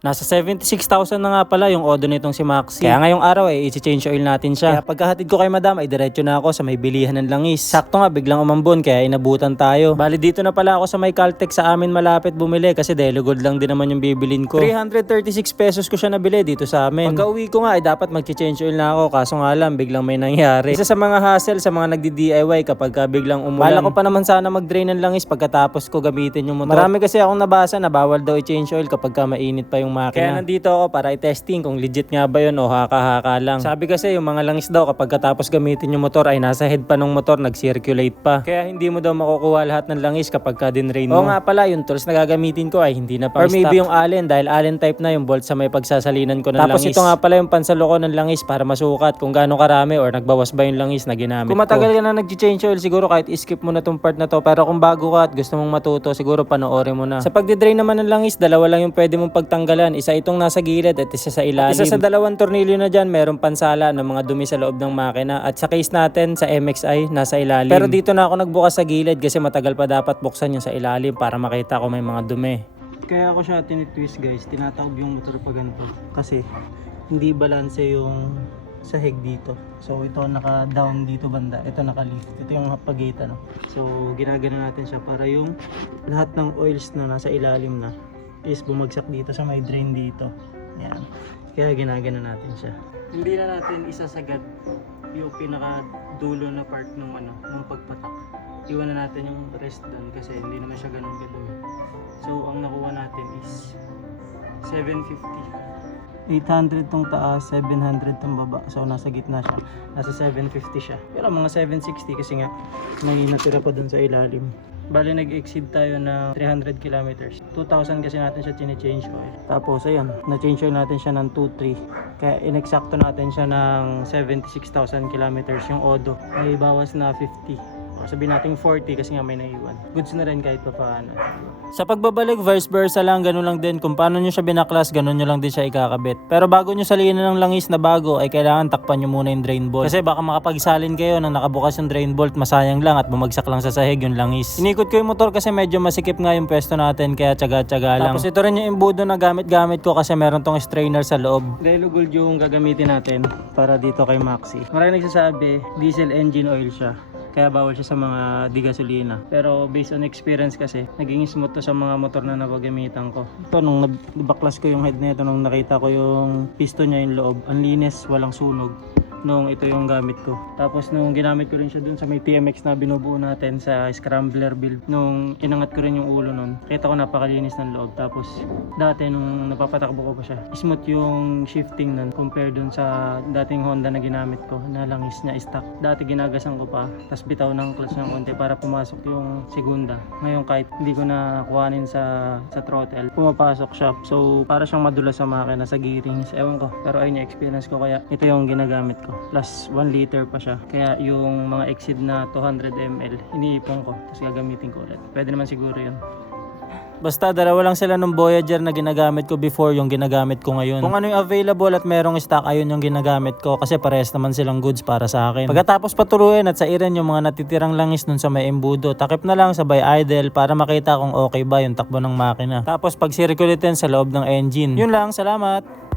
Nasa 76,000 na nga pala yung odo nitong si Maxi. Kaya ngayong araw ay i-change oil natin siya. Kaya pagkahatid ko kay madam ay diretso na ako sa may bilihan ng langis. Sakto nga biglang umambon kaya inabutan tayo. Bali dito na pala ako sa may Caltex sa amin malapit bumili kasi Delo Gold lang din naman yung bibilin ko. 336 pesos ko siya nabili dito sa amin. Pagka uwi ko nga ay dapat mag-change oil na ako kaso nga lang biglang may nangyari. Isa sa mga hassle sa mga nagdi-DIY kapag biglang umulan. Bala ko pa naman sana mag-drain ng langis pagkatapos ko gamitin yung motor. Marami kasi akong nabasa na bawal daw i-change oil kapag mainit pa yung makina. Kaya nandito ako para i-testing kung legit nga ba yun o haka-haka lang. Sabi kasi yung mga langis daw kapag katapos gamitin yung motor ay nasa head pa ng motor nag-circulate pa. Kaya hindi mo daw makukuha lahat ng langis kapag ka-drain mo. O nga pala yung tools na gagamitin ko ay hindi na pang stock. Or maybe yung Allen dahil Allen type na yung bolt sa may pagsasalinan ko ng langis. Tapos ito nga pala yung pansalo ko ng langis para masukat kung gaano karami or nagbawas ba yung langis na ginamit ko. Kung matagal ka na nag-change oil siguro kahit skip mo na tong part na to. Pero kung bago ka at gusto mong matuto siguro panoorin mo na. Sa pagdi-drain naman ng langis dalawa lang yung pwede mong pagtanggalan. Isa itong nasa gilid at isa sa ilalim. At isa sa dalawang tornilyo na dyan, meron pansala ng mga dumi sa loob ng makina. At sa case natin, sa MXI, nasa ilalim. Pero dito na ako nagbukas sa gilid kasi matagal pa dapat buksan yung sa ilalim para makita kung may mga dumi. Kaya ako siya tinitwist guys, tinataob yung motor pa ganito. Kasi hindi balanse yung sahig dito. So ito naka-down dito banda, ito naka-lift. Ito yung pagita no. So ginagana natin siya para yung lahat ng oils na nasa ilalim na is bumagsak dito sa may drain dito. Yan. Kaya ginagano natin siya. Hindi na natin isasagad yung pinaka dulo na part ng ng pagpatak. Iwan na natin yung rest doon kasi hindi naman siya ganun kadumi. So ang nakuha natin is 750. 800 tong taas, 700 tong baba. So nasa gitna siya. Nasa 750 siya. Pero mga 760 kasi nga may natira pa dun sa ilalim. Bali nag-exceed tayo ng 300 kilometers. 2,000 kasi natin siya chine-change oil. Tapos ayun, na-change oil natin siya ng 2,3. Kaya inexakto natin siya ng 76,000 kilometers. Yung odo ay bawas na 50. O sabihin natin 40 kasi nga may naiwan. Goods na rin kahit pa paano. Sa pagbabalik, vice versa lang, ganun lang din. Kung paano nyo siya binaklas, ganun nyo lang din siya ikakabit. Pero bago nyo salinan ng langis na bago, ay kailangan takpan nyo muna yung drain bolt. Kasi baka makapagsalin kayo nang nakabukas yung drain bolt, masayang lang at bumagsak lang sa sahig yung langis. Inikot ko yung motor kasi medyo masikip nga yung pwesto natin, kaya tsaga-tsaga lang. Tapos ito rin yung imbudo na gamit-gamit ko kasi meron tong strainer sa loob. Delo Gold yung gagamitin natin para dito kay Maxi. Maraming nagsasabi, diesel engine oil siya. Kaya bawal siya sa mga di gasolina. Pero based on experience kasi, naging smooth to sa mga motor na napagamitan ko. Ito, nung nabaklas ko yung head nito, nung nakita ko yung piston niya yung loob, ang linis, walang sunog. Nung ito yung gamit ko. Tapos nung ginamit ko rin siya dun sa may PMX na binubuo natin sa scrambler build. Nung inangat ko rin yung ulo nun, kita ko napakalinis ng loob. Tapos dati nung napapatakbo ko pa siya, smooth yung shifting nun compare dun sa dating Honda na ginamit ko na langis niya stock. Dati ginagasan ko pa, tapos bitaw ng clutch ng konti para pumasok yung segunda. Ngayon kahit hindi ko na kuhanin sa throttle, pumapasok siya. So para siyang madulas sa makina, sa gearings, ewan ko. Pero ayun yung experience ko kaya ito yung ginagamit ko. Plus 1 liter pa siya. Kaya yung mga exceed na 200 ml, iniipon ko. Tapos gagamitin ko ulit. Pwede naman siguro yun. Basta dalawa lang sila ng Voyager na ginagamit ko before yung ginagamit ko ngayon. Kung ano yung available at merong stock, ayun yung ginagamit ko kasi parehas naman silang goods para sa akin. Pagkatapos paturuin at sairin yung mga natitirang langis nun sa may embudo, takip na lang sabay idle para makita kung okay ba yung takbo ng makina. Tapos pag-circulatein sa loob ng engine. Yun lang, salamat!